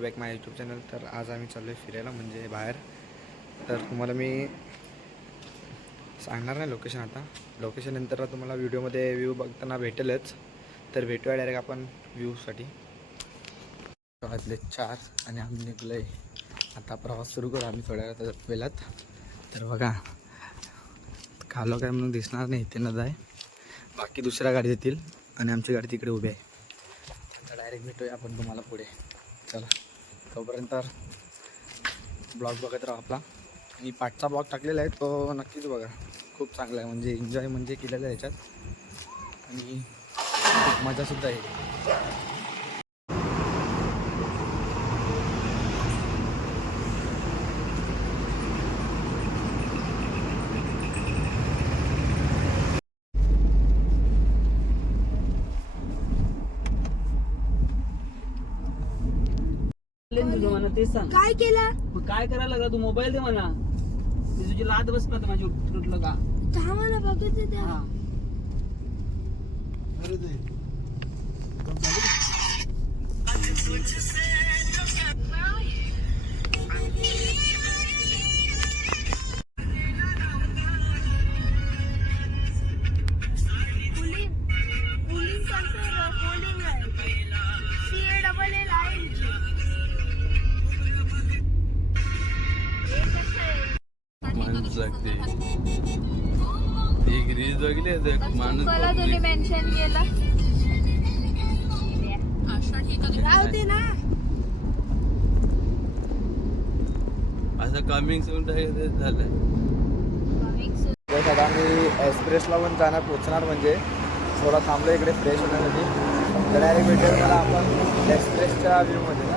Back माय YouTube channel. तर आज आम्ही चाललो आहे फिरायला म्हणजे बाहेर. तर तुम्हाला मी सांगणार नाही लोकेशन आता. लोकेशन नंतर तुम्हाला व्हिडिओमध्ये व्ह्यू बघताना भेटेलच. तर भेटूया डायरेक्ट आपण व्ह्यूसाठी. वाजले 4 आणि आम्ही निघलो आहे. आता प्रवास सुरू करू आम्ही थोड्या वेळात. तर बघा खालो काय म्हणून दिसणार नाही इथे न जाय. बाकी दुसऱ्या गाडी येतील आणि आमची गाडी तिकडे उभी आहे. आता डायरेक्ट भेटूया आपण तुम्हाला पुढे. चला तोपर्यंत ब्लॉग बघत राहा आपला. आणि पाठचा ब्लॉग टाकलेला आहे तो नक्कीच बघा. खूप चांगला आहे म्हणजे एन्जॉय म्हणजे केलेलं आहे याच्यात आणि खूप मजासुद्धा आहे. काय केलं? काय करायला लागला तू? मोबाईल दे मला. तुझी लात बस ना माझी तुटलं का? मला बघत द्या. माणूस लागते एक रील बघली माणूस मेन्शन केलं. राहू ना. असं कमिंग सून झालं. आता आम्ही एक्सप्रेसला पण जाणार पोचणार म्हणजे थोडा थांबलो इकडे फ्रेश होण्यासाठी. तर डायरेक्ट भेटेल मला आपण एक्सप्रेसच्या व्ह्यूमध्ये.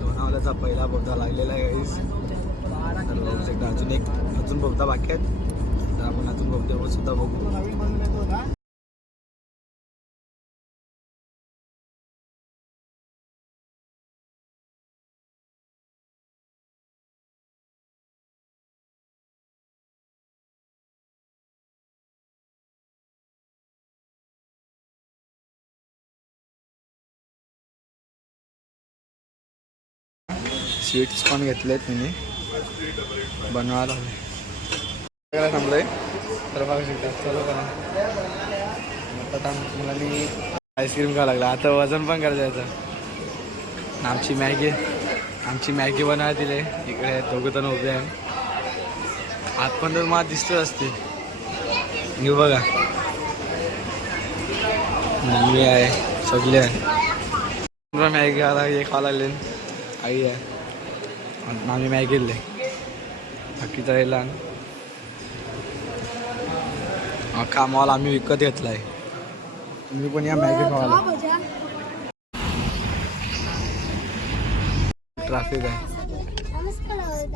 लोणावळ्याचा पहिला बोगदा लागलेला आहे गाईस. अजून बोगदा बाकी आहेत. तर आपण अजून बोगद्यावर सुद्धा बघू. स्वीट्स पण घेतलेत मी बनवायला थांबलोय. तर बघा शकता चलो करा. आता मला मी आईस्क्रीम खावं लागला. आता वजन पण करायचं. आमची मॅगी बनवायला दिले. इकडे दोघं जण उभे आहे. आत पण तर मला दिसतच असते. घेऊ बघा मम्मी आहे सगळे आहे. मॅगी हे खावं लागले. आई आहे आम्ही मॅगी घेतले. बाकीचा यायला अख्खा मॉल आम्ही विकत घेतलाय. तुम्ही पण या मॅगी खावायला. ट्रॅफिक आहे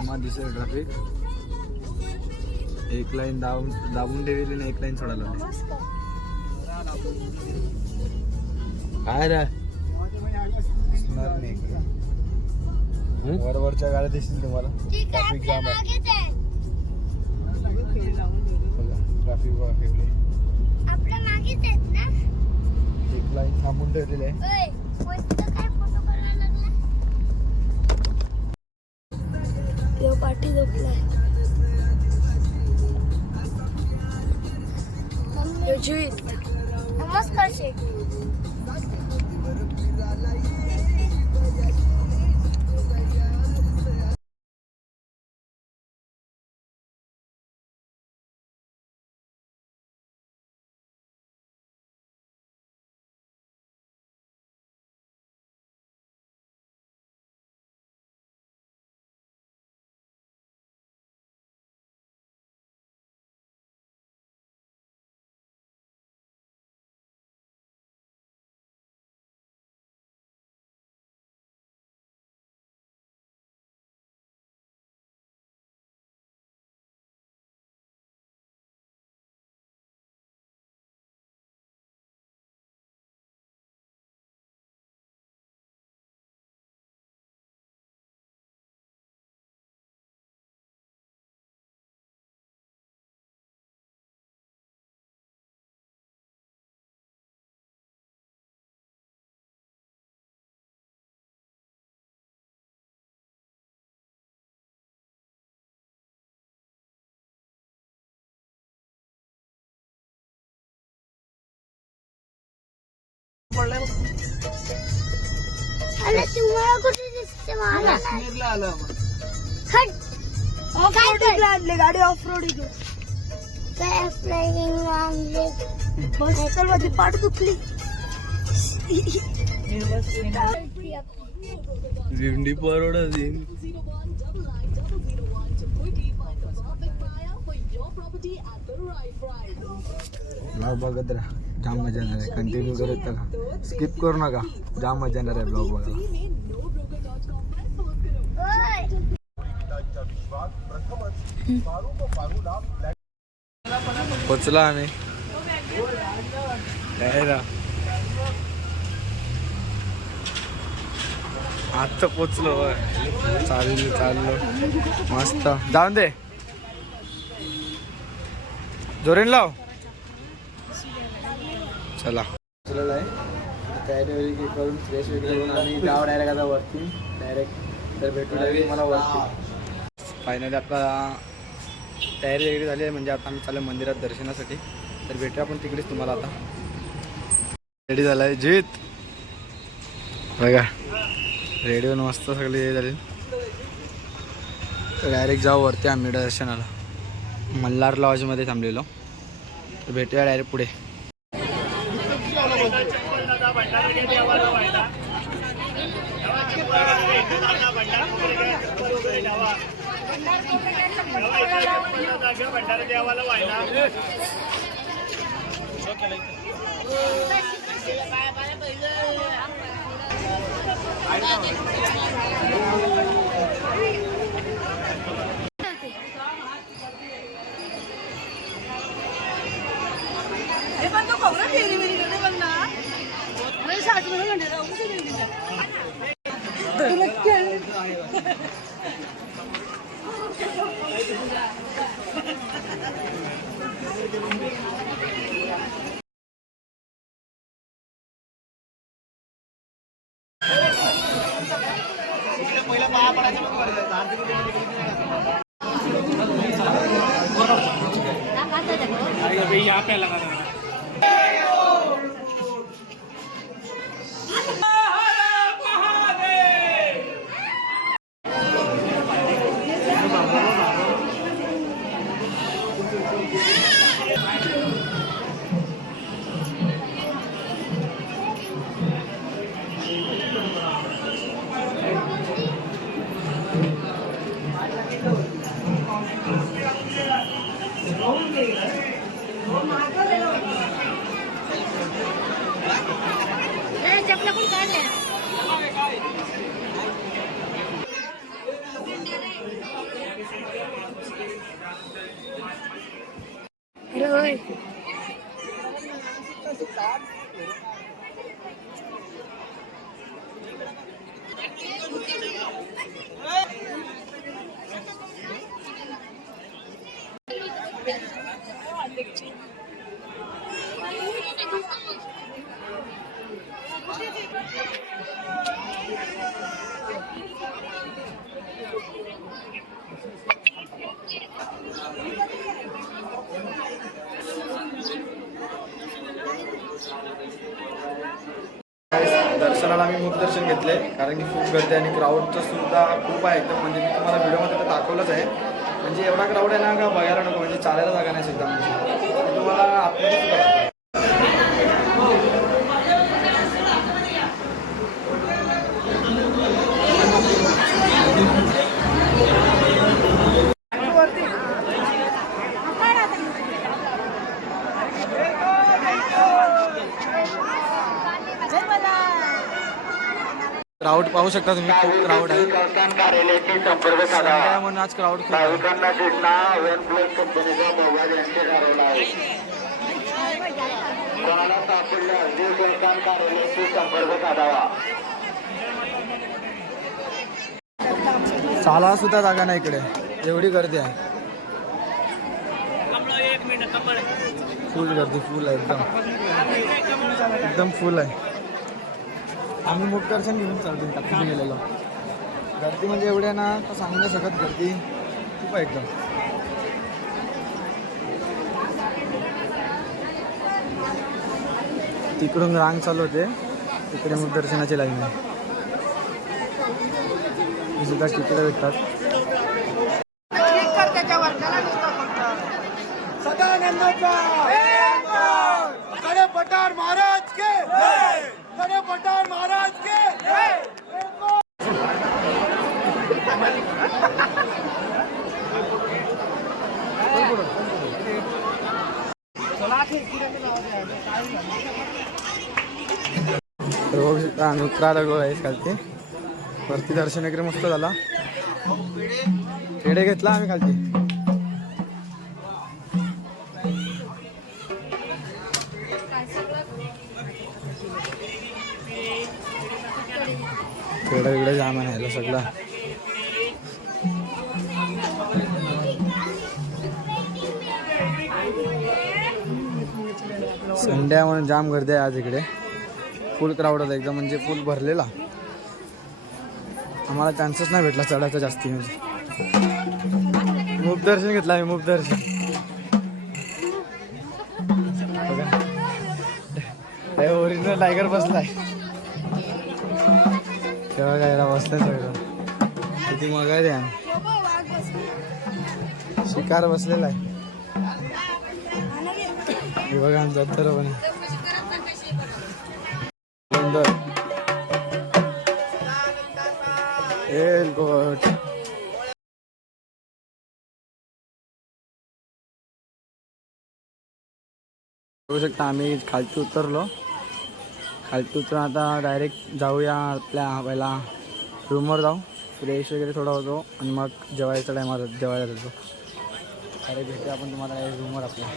मग दिसेल ट्रॅफिक. एक लाईन दाबून ठेवली ना एक लाईन सोडायला. काय रे वरवरच्या गाड्या दिसतील तुम्हाला. ट्रॅफिक जाम आहे. ट्रॅफिक बघा ठेवले. एक लाईन थांबून ठेवलेली आहे. पाठी झोपलाय. नमस्कार शेठ. अरे तुम्हाला कुठे दिसते मला नाही. काश्मीरला आलो आपण. ऑफ-रोडिंगला आणले गाडी ऑफ-रोडिंग काय ऑफ-रोडिंग आणले बस माझी पाठ दुखली दिंडी परवडा दिन ब्लॉग बघत राहा, जाम मजा येणार आहे. कंटिन्यू करत राहा, स्किप करू नका, जाम मजा येणार आहे ब्लॉग बघायला. पोचला आम्ही आता पोचलो. चाललो मस्त. जाऊन दे, जोरेन लाव. चला पोचलेलं आहे. तयारी वगैरे करून फ्रेश वगैरे करून आम्ही जाऊ डायरेक्ट आता वरती डायरेक्ट. तर भेटू लागेल मला वरती. फायनली आपला तयारी वगैरे झाली आहे, म्हणजे आता आम्ही चालू मंदिरात दर्शनासाठी. तर भेटूया आपण तिकडेच तुम्हाला. आता रेडी झाला आहे जीत बघा, रेडी होऊन मस्त सगळे हे झाले. तर डायरेक्ट जाऊ वरती आम्ही दर्शनाला. मल्हार लॉजमध्ये थांबलेलो. तर भेटूया डायरेक्ट पुढे. दर्शनाला आम्ही मुख दर्शन घेतले, कारण की खूप गर्दी आणि क्राऊडचं सुद्धा खूप आहे एकदम. म्हणजे मी तुम्हाला व्हिडिओमध्ये तर दाखवलंच आहे. म्हणजे एवढा क्राऊड आहे ना का बघायला नको, म्हणजे चालायला जागा नाही सुद्धा. म्हणजे तुम्हाला आतमध्ये सुद्धा क्राऊड पाहू शकता तुम्ही, खूप क्राऊड आहे. म्हणून आज क्राऊड खूप आहे. चाला सुद्धा जागा नाही इकडे, एवढी गर्दी आहे. फुल गर्दी, फुल आहे एकदम फुल आहे. आम्ही मुख दर्शन घेऊन चालतो, टाकून गेलेलो. गर्दी म्हणजे एवढी आहे ना, तर सांगू नाही शकत. गर्दी खूप आहे एकदम. तिकडून रांग चालू होते. तिकडे मुख दर्शनाची लाईन आहे. ही सुद्धा तिकडे भेटतात. सदानंदाचा खडे पठार महाराज के खडे पठार महाराज के तर बघू शकता आम्ही उतरा लागलो आहे खालती. वरती दर्शन वगैरे मस्त झाला. पेढे घेतला आम्ही खालती. पेढा वेगळं जाम आहे सगळं. संडे आहे म्हणून जाम गर्दी आहे आज इकडे. फुल क्राऊड होता एकदम, म्हणजे फुल भरलेला. आम्हाला चान्सच नाही भेटला चढायचा जास्ती. म्हणजे मुख दर्शन घेतलं आम्ही. मुख दर्शन ओरिजिनल टायगर बसलाय तेव्हा गायला बसलाय सगळं. किती मग आहे त्या शिकार बसलेला आहे. हे बघा आमचा तर पण एअरपोर्ट. बघू शकता आम्ही खालती उतरलो. खालती उतरून आता डायरेक्ट जाऊया आपल्या पहिला रूमवर जाऊ. फ्रेश वगैरे थोडा होतो आणि मग जेवायचा टायमाला जेवायला जातो. अरे भेटूया आपण तुम्हाला रूमवर आपल्या.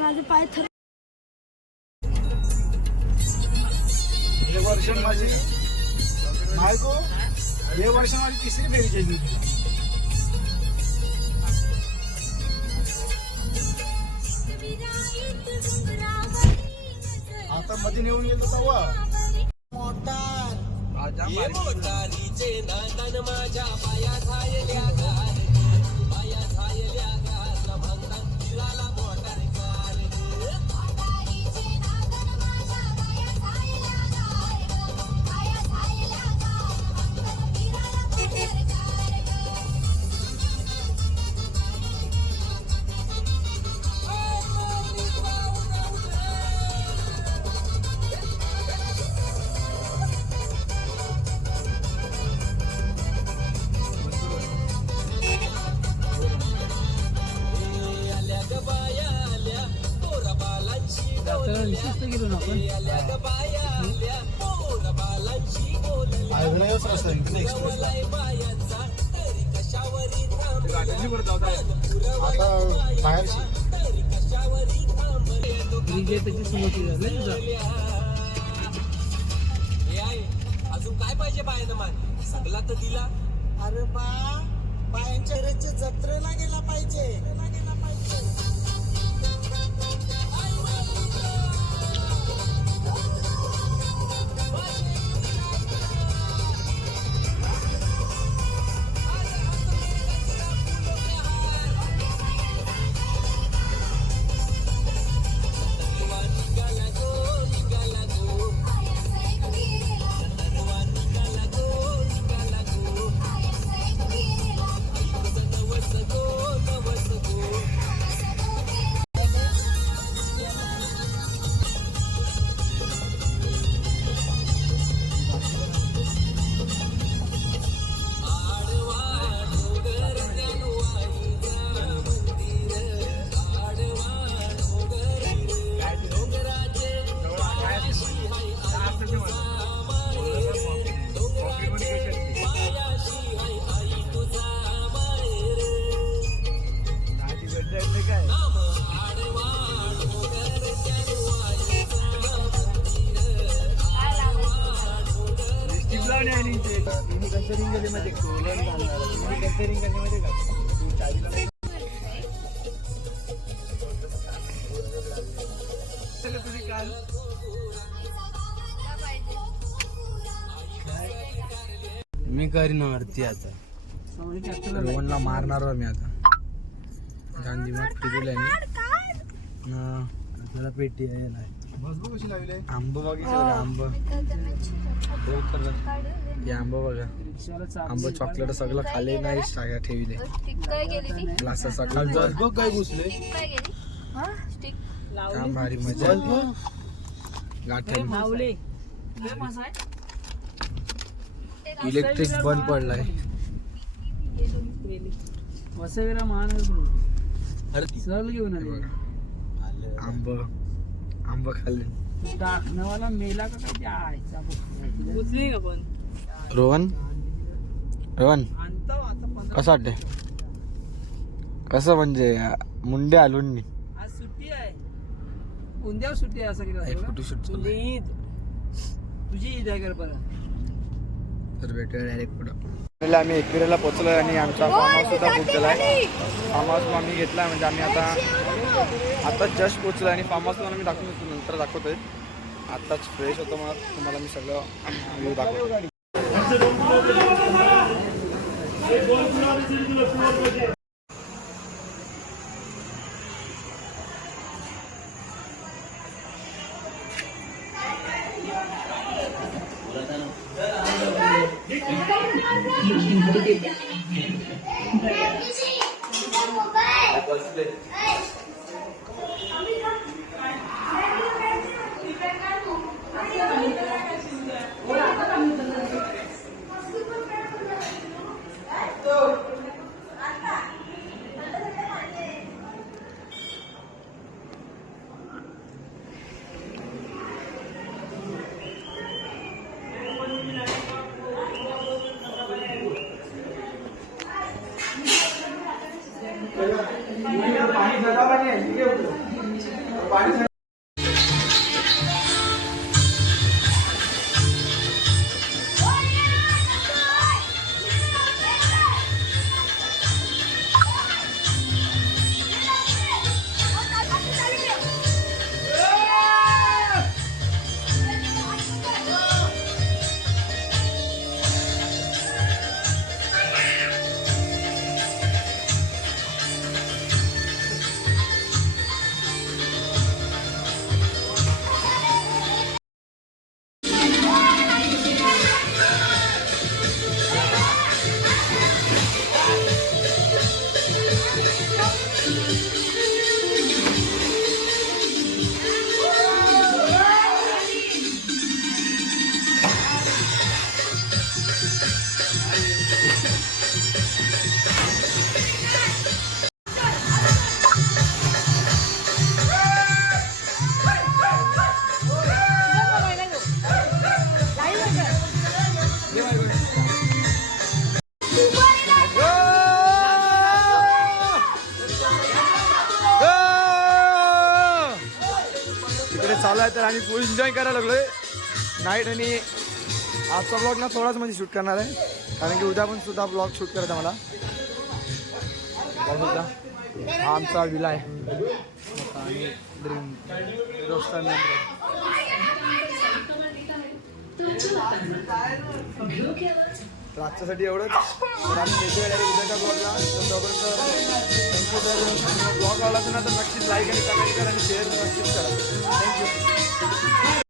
माझे पाय हे वर्ष माझी बायको हे वर्ष माझी तिसरी फेरी केली. आता मध्ये नेऊन येतो तेव्हा गेलो ना आपण. रस्ता एक्सप्रेस आता बाहेरची अजून काय पाहिजे बायानं मान सगळा तर दिला. अरे बा बायांच्या जत्रेला गेला पाहिजे. मी करीन वरती आता. रोहनला मारणार मी आता. गांधी मग फिरलाय मी. आपल्याला पेटी आहे भसबो कशी लावले आंब बघितलं का आंब हे आंब बघा आंब चॉकलेट सगळं खाली नाही सगळ्या ठेवले ग्लासाचा बघ काय घुसले काम भारी मजा गाठन माऊली लय मस्त आहे. इलेक्ट्रिक बंद पडलाय वसईला महानगर सहल घेऊन आले आंब आंब खाल्ले टाकणंवाला मेला का काय आयचा उचली का पण रोहन रोहन आणतो आता कसं वाटते कसं म्हणजे मुंडे आलून आज सुट्टी आहे उद्या सुट्टी आहे असं केलं फोटोशूट ईद तुझी ईद आहे कर बरं तर भेटूया डायरेक्ट पुढं आम्ही एकविरेला पोहोचलो आणि आमचा फार्म हाऊस सुद्धा बुक केला आहे फार्म हाऊस आम्ही घेतला म्हणजे आम्ही आता जस्ट पोहोचलो आणि फार्म हाऊस तुम्हाला मी दाखवून देतो नंतर दाखवतोय आत्ताच फ्रेश होतो मग तुम्हाला मी सगळं व्ह्यू दाखवतो इकडे चालू आहे तर आम्ही फुल एन्जॉय करायला लागलोय नाईट आणि आजचा ब्लॉग ना थोडाच म्हणजे शूट करणार आहे कारण की उद्या पण सुद्धा ब्लॉग शूट करायचा मला बघू का हा आमचा विला आहे आजच्यासाठी एवढंच तर आम्ही भेटूया उद्याच्या ब्लॉगला तोपर्यंत ब्लॉग आवडला तर नक्कीच लाईक आणि कमेंट करा आणि शेअर नक्कीच करा थँक्यू